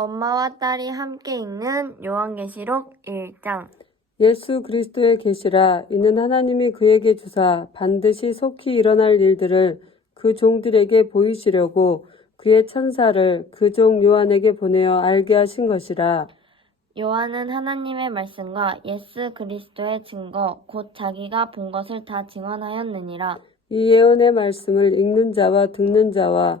엄마와 딸이 함께 읽는 요한계시록 1장 예수 그리스도의 계시라 이는 하나님이 그에게 주사 반드시 속히 일어날 일들을 그 종들에게 보이시려고 그의 천사를 그 종 요한에게 보내어 알게 하신 것이라 요한은 하나님의 말씀과 예수 그리스도의 증거 곧 자기가 본 것을 다 증언하였느니라 이 예언의 말씀을 읽는 자와 듣는 자와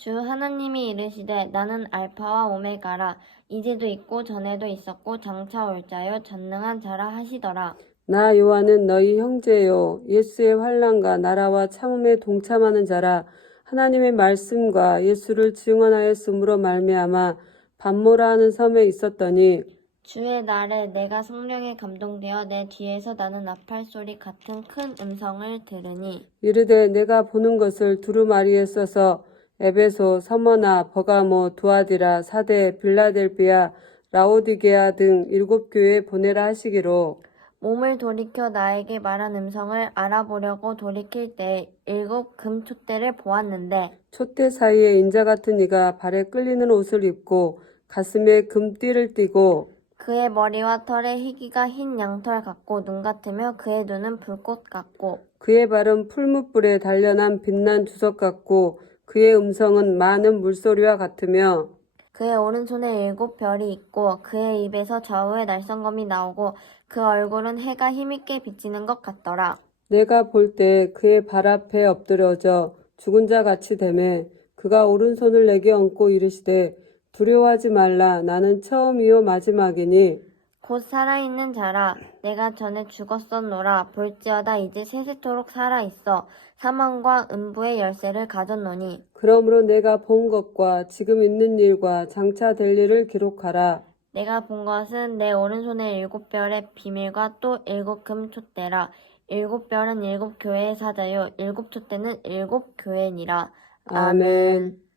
주 하나님이 이르시되 나는 알파와 오메가라 이제도 있고 전에도 있었고 장차 올 자요 전능한 자라 하시더라 나 요한은 너희 형제요 예수의 환란과 나라와 참음에 동참하는 자라 하나님의 말씀과 예수를 증언하였으므로 말미암아 반모라 하는 섬에 있었더니 주의 날에 내가 성령에 감동되어 내 뒤에서 나는 나팔 소리 같은 큰 음성을 들으니 이르되 내가 보는 것을 두루마리에 써서 에베소, 서머나, 버가모, 두아디라, 사대, 빌라델비아, 라오디게아 등 일곱 교회 보내라 하시기로 몸을 돌이켜 나에게 말한 음성을 알아보려고 돌이킬 때 일곱 금 촛대를 보았는데 촛대 사이에 인자 같은 이가 발에 끌리는 옷을 입고 가슴에 금띠를 띠고 그의 머리와 털에 희귀가 흰 양털 같고 눈 같으며 그의 눈은 불꽃 같고 그의 발은 풀무불에 단련한 빛난 주석 같고 그의 음성은 많은 물소리와 같으며 그의 오른손에 일곱 별이 있고 그의 입에서 좌우의 날성검이 나오고 그 얼굴은 해가 힘있게 비치는 것 같더라. 내가 볼 때 그의 발 앞에 엎드려져 죽은 자 같이 되매 그가 오른손을 내게 얹고 이르시되 두려워하지 말라 나는 처음이요 마지막이니 곧 살아있는 자라 내가 전에 죽었었노라 볼지어다 이제 세세토록 살아있어 사망과 음부의 열쇠를 가졌노니 그러므로 내가 본 것과 지금 있는 일과 장차 될 일을 기록하라 내가 본 것은 내 오른손에 일곱 별의 비밀과 또 일곱 금 촛대라 일곱 별은 일곱 교회의 사자요 일곱 촛대는 일곱 교회니라 아멘.